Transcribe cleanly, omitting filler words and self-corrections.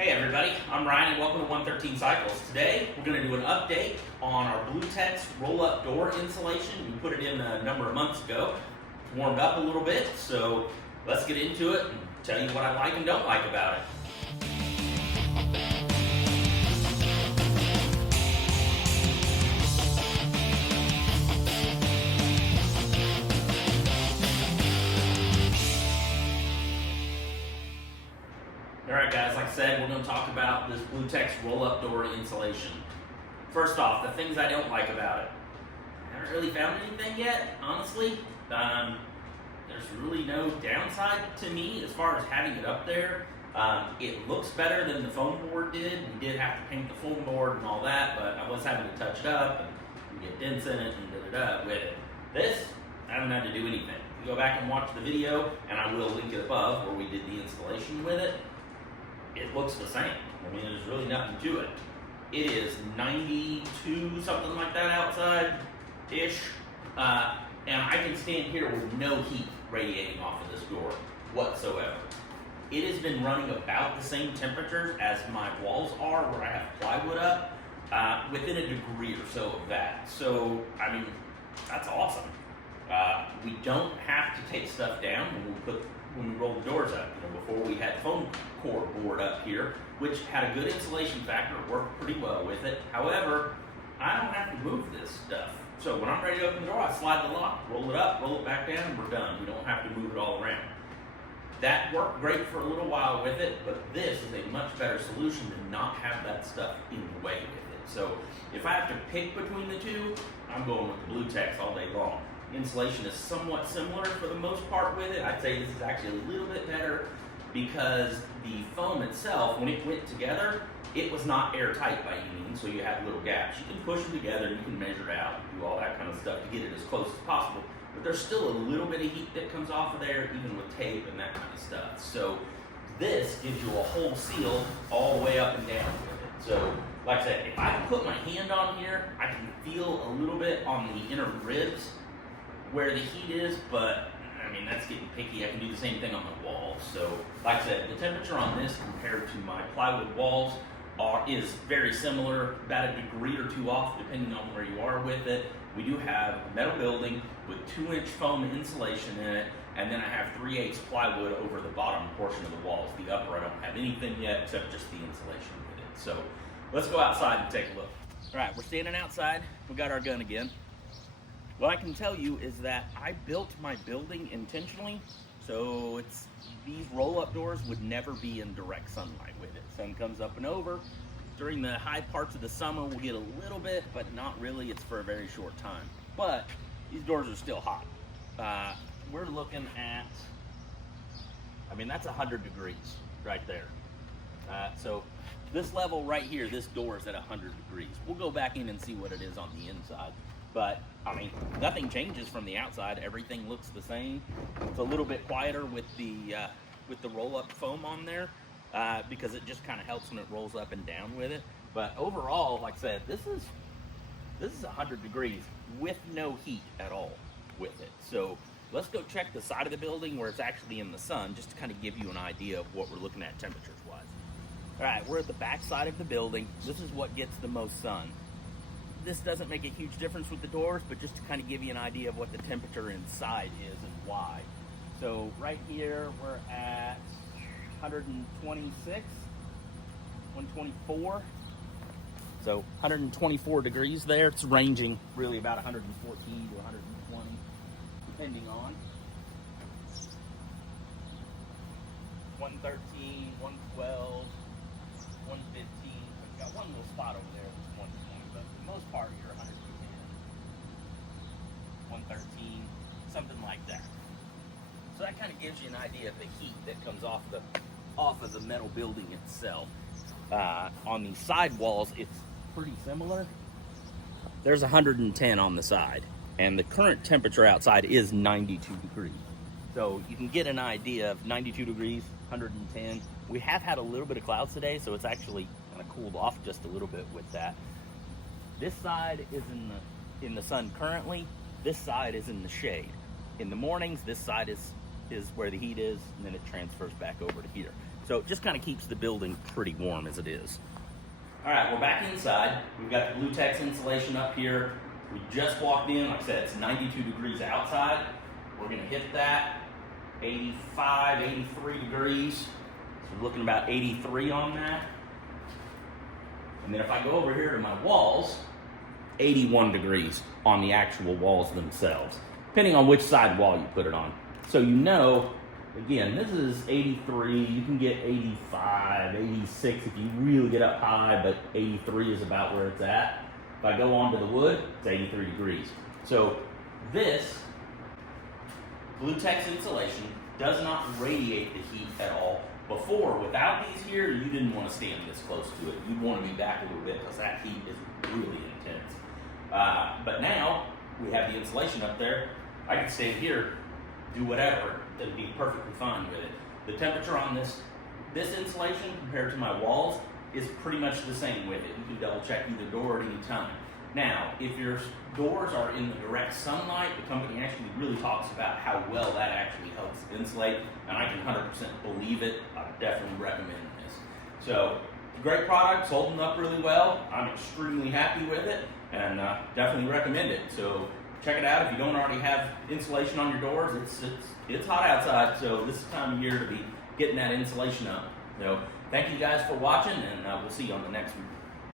Hey everybody, I'm Ryan and welcome to 113 Cycles. Today we're going to do an update on our BlueTex roll-up door insulation. We put it in a number of months ago. It's warmed up a little bit, so let's get into it and tell you what I like and don't like about it. Alright guys, like I said, we're going to talk about this BlueTex roll-up door insulation. First off, the things I don't like about it. I haven't really found anything yet, honestly. There's really no downside to me as far as having it up there. It looks better than the foam board did. We did have to paint the foam board and all that, but I was having to touch it up and get dents in it and da-da-da with it. This, I haven't had to do anything. You go back and watch the video, and I will link it above where we did the installation with it. It looks the same. I mean, there's really nothing to it. It is 92, something like that outside-ish. And I can stand here with no heat radiating off of this door whatsoever. It has been running about the same temperatures as my walls are where I have plywood up, within a degree or so of that. So, I mean, that's awesome. We don't have to take stuff down when we roll the doors up. You know, before we had foam core board up here, which had a good insulation factor, worked pretty well with it. However, I don't have to move this stuff. So when I'm ready to open the door, I slide the lock, roll it up, roll it back down, and we're done. We don't have to move it all around. That worked great for a little while with it, but this is a much better solution to not have that stuff in the way with it. So if I have to pick between the two, I'm going with the BlueTex all day long. Insulation is somewhat similar for the most part with it. I'd say this is actually a little bit better because the foam itself, when it went together, it was not airtight by any means, so you had little gaps. You can push them together, you can measure it out, do all that kind of stuff to get it as close as possible, but there's still a little bit of heat that comes off of there, even with tape and that kind of stuff. So this gives you a whole seal all the way up and down with it. So, like I said, if I put my hand on here, I can feel a little bit on the inner ribs where the heat is, but I mean, that's getting picky. I can do the same thing on the walls. So, like I said, the temperature on this compared to my plywood walls is very similar, about a degree or two off depending on where you are with it. We do have a metal building with 2-inch foam insulation in it, and then I have 3/8 plywood over the bottom portion of the walls. The upper, I don't have anything yet except just the insulation with it. So, let's go outside and take a look. All right, we're standing outside. We got our gun again. What I can tell you is that I built my building intentionally, so these roll-up doors would never be in direct sunlight with it. Sun comes up and over. During the high parts of the summer, we'll get a little bit, but not really. It's for a very short time. But these doors are still hot. We're looking at, I mean, that's 100 degrees right there. So this level right here, this door is at 100 degrees. We'll go back in and see what it is on the inside. But, I mean, nothing changes from the outside. Everything looks the same. It's a little bit quieter with the roll-up foam on there because it just kind of helps when it rolls up and down with it. But overall, like I said, this is 100 degrees with no heat at all with it. So let's go check the side of the building where it's actually in the sun just to kind of give you an idea of what we're looking at temperatures-wise. All right, we're at the back side of the building. This is what gets the most sun. This doesn't make a huge difference with the doors, but just to kind of give you an idea of what the temperature inside is and why. So right here, we're at 126, 124. So 124 degrees there. It's ranging really about 114 to 120, depending on. 113, 112, 115. We've got one little spot over there that's 120, but for the most part, you're 110, 113, something like that. So that kind of gives you an idea of the heat that comes off of the metal building itself. On the side walls, it's pretty similar. There's 110 on the side, and the current temperature outside is 92 degrees. So you can get an idea of 92 degrees, 110. We have had a little bit of clouds today, so it's actually kind of cooled off just a little bit with that. This side is in the sun currently. This side is in the shade. In the mornings, this side is where the heat is, and then it transfers back over to here. So it just kind of keeps the building pretty warm as it is. All right, we're back inside. We've got the BlueTex insulation up here. We just walked in. Like I said, it's 92 degrees outside. We're gonna hit that 85, 83 degrees. So we're looking about 83 on that. And then if I go over here to my walls, 81 degrees on the actual walls themselves, depending on which side wall you put it on. So you know, again, this is 83, you can get 85, 86 if you really get up high, but 83 is about where it's at. If I go onto the wood, it's 83 degrees. So this BlueTex insulation does not radiate the heat at all. Before, without these here, you didn't want to stand this close to it. You'd want to be back a little bit because that heat is really intense. But now, we have the insulation up there. I can stand here, do whatever, and be perfectly fine with it. The temperature on this insulation compared to my walls is pretty much the same with it. You can double check either door at any time. Now, if your doors are in the direct sunlight, the company actually really talks about how well that actually helps insulate, and I can 100% believe it. I definitely recommend this. So, great product, it's holding up really well. I'm extremely happy with it, and definitely recommend it. So, check it out if you don't already have insulation on your doors. It's hot outside, so this is the time of year to be getting that insulation up. So, thank you guys for watching, and we'll see you on the next one.